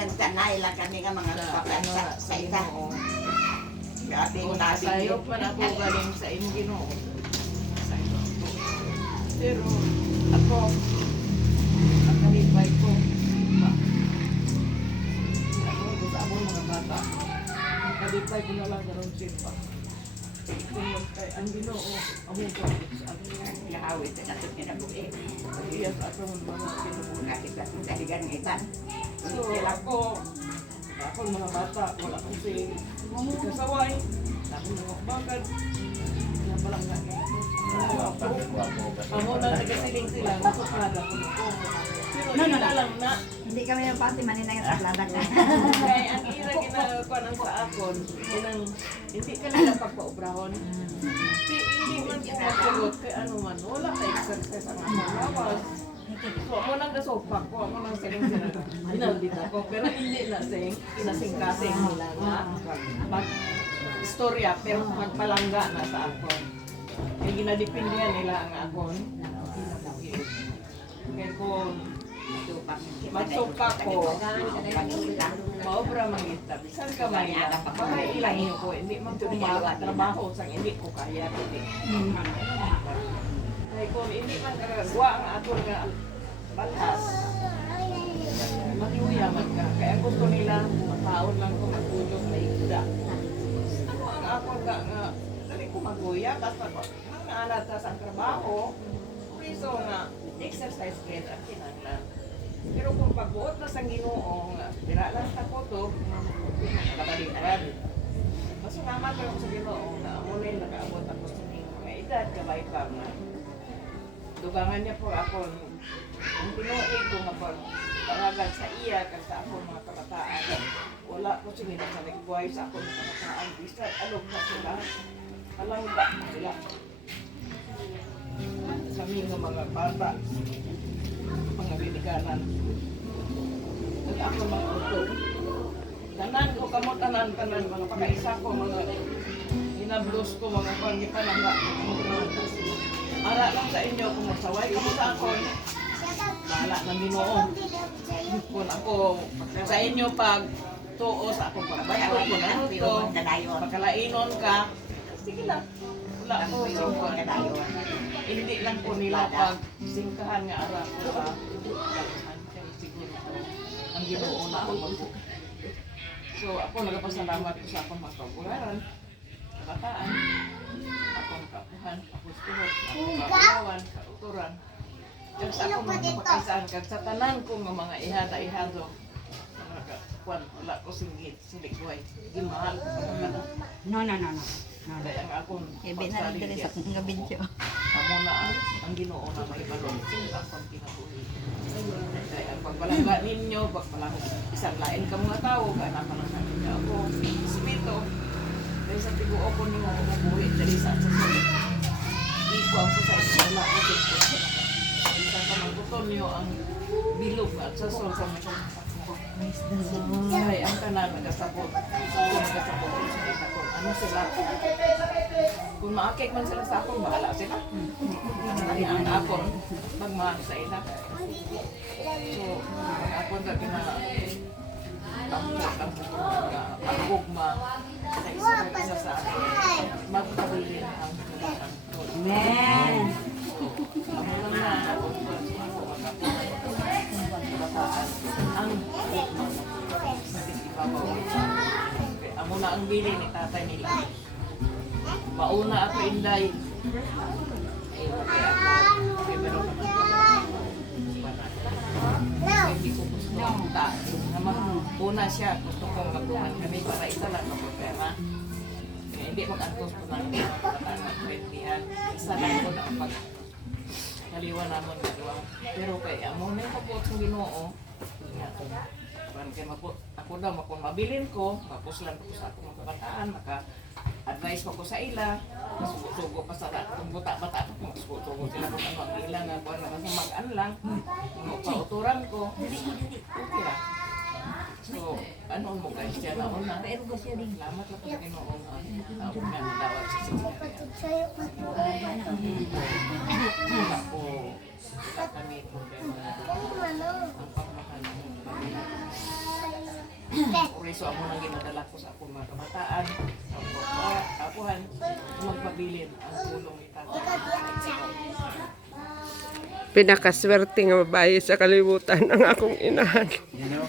Nagsanay lang kami nga mga kapatid sa isa. Grabe yung nabi. Sayop man ako galing sa imong Ginoo. Pero ako, nakalipay ko. Ako sa among mga bata. Nakalipay ko na lang karon simpa. Kung kay ang Ginoo, among ko sa among Nakawit sa natot niya na buhi. iya sa atong mga kinubuhi. Kahit ba kung daligan ng iban. So ako mga bata, wala kong si kasaway. Dami mga bakad. Kaya palang nga amo na nagasiling sila, nasuplada ko nito. Pero ina lang na, Hindi kami yung pati maninayan sa pladak na. kaya ang ira ginagawa ng sa akon, hindi ka nila pagpaubrahon. Hindi man ko masagot kay ano man, wala ka exercise ang akong lawas. So, ako nang gasopak ko, ako nang siling-siling. Inaldit ako, pero hindi na sing, kinasing-kasing nila nga. Mag-istorya, pero magpalangga na sa akon. Kaya ginadipindihan nila ang akon. Kaya kung magsupak ko, maobra mangita. Saan ka mahila? Bakit ilang yun ko, hindi magtrabaho sa hindi ko kaya. Kaya kung hindi man karagwa ang akon nga balhas, mag-iuyaman ka. Kaya gusto nila, mataon lang ko matulog na ikda. Ano ang akon nga, dali ko mag-uya, basta nang naalat sa trabaho, reason nga, exercise kaya ang kinanglan. Pero kung pagbuot na sa Ginoo, dira lang sa koto, nakabalikan. Masalamat ako sa Ginoo na amunin nakaabot ako sa mga edad, kabay pa nga. Dugangan niya po ako, ang pinuig ko nga paragan sa iya, kag sa ako mga kabataan. Wala ko sige sa nagbuhay sa ako mga kabataan. Bisa, alog na sila. Palangga na sila. Sa mga bata, mga binikanan. At ako mga uto. Tanan ko kamo tanan mga pakaisa ko mga inablos ko mga pangipanangga. Ara lang sa inyo kung magsaway kamo sa akon. Bahala ng Ginoo. Kung ako sa inyo pag tuo sa akong pagbayaw ko na ito, pagkalainon ka, sige lang. Wala ko hindi lang po nila pag singkahan nga ara ko sa siguro ang Ginoo na ako mag. So ako nagpasalamat ko sa akong mga kabularan, kabataan, akong kapuhan, apostolos, akong kaulawan, kauturan. Kaya sa akong mga pagkasaan, kaya sa tanan ko ng mga ihada-ihado, kuwan, wala ko singgit, siligway, gimahal ko sa mga No. kaya ang akong Ibi na lang dali sa kong gabidyo. amo na ang Ginoo na may balon sa akong kinabuhi. Kaya ang pagbalangga ninyo, isang lain ka mga tao, kaya napalangan ninyo ako, Espiritu, dahil sa tiguo ko ninyo ako mabuhi, dahil sa susunod. Ikuha ko sa isang laotin ko. Isang sa magbuton niyo ang bilog at sa sol sa mga ay, ang tanan nagasabot. Nagasabot sa kita ko. Ano sila? Kung maakik man sila sa akon, bahala sila. Hindi ang akon, magmahal sa ila. So, ang akon sa pagugma sa isa sa akin, magpabilin ang kailangan ko. Amen. Amo lang na ako ang amo na ang bili ni tatay nila. Mauna ako inday. Pero hindi ko gusto ang taas. Una siya, gusto kong mabuhan kami para isa lang ako pera. Hindi mag-antos ko ng pagkakang isa lang ko na pag kaliwa naman nagawa. Pero kaya mo na yung kapot sa Ginoo. Ako daw, kung mabilin ko, mapuslan ko sa akong mga kabataan, maka-advise ko sa ila, masusugo pa sa itong buta-bata ko, masusugo sila kung ano ang ila nga, kung ano sa mag-an lang, kung pauturan ko, okay lang. So, ano mo guys, siya na una. Salamat lang sa Ginoo nga, tawag nga nadawat sa seminarya. Ako, kami problema ang pagmahal ng Oriso ako nang ginadala ko sa akong mga kabataan, apuhan, magpabilin ang tulong ni tatay. Pinakaswerte nga babae sa kalibutan ang akong inahan. You know,